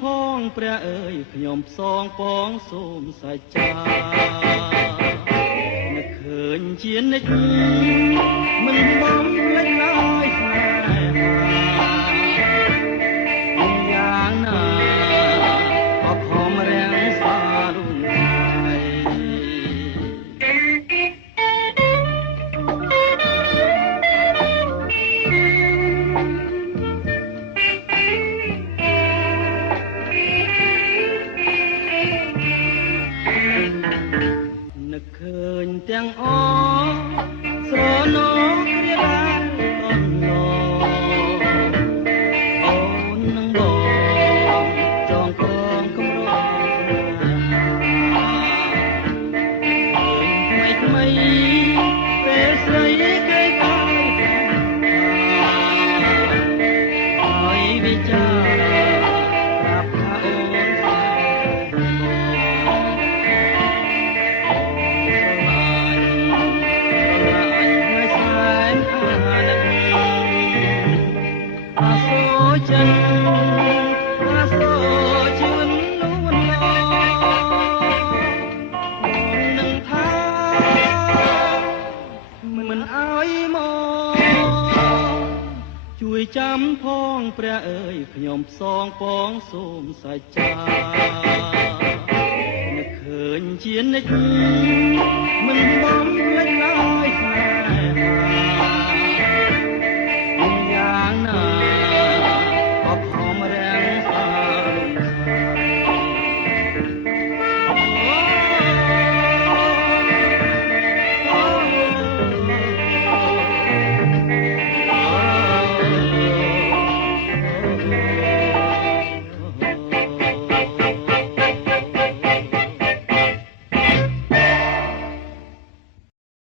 ផងព្រះអើយខ្ញុំផ្សងពងសូមសច្ចានឹកឃើញជានិច្ចមិនបំភ្លេចឡើយស្នេហាយ៉ាងណាក៏ខំរាំងស្វារុំនឹកឃើញទាំងអស្រណោគ្រាបានតន់ឡអូននឹងបងចងក្រងកំរងថ្មីពេលស្រីគេកាយហើយវិចារប្រាប់ថាអូនចិនអាសូជឿនលូនឡនឹងថាមិនអើយមកជួយចាំផងព្រះអើយខ្ញុំផ្សងពងសូមសច្ចានឹកឃើញជានិច្ច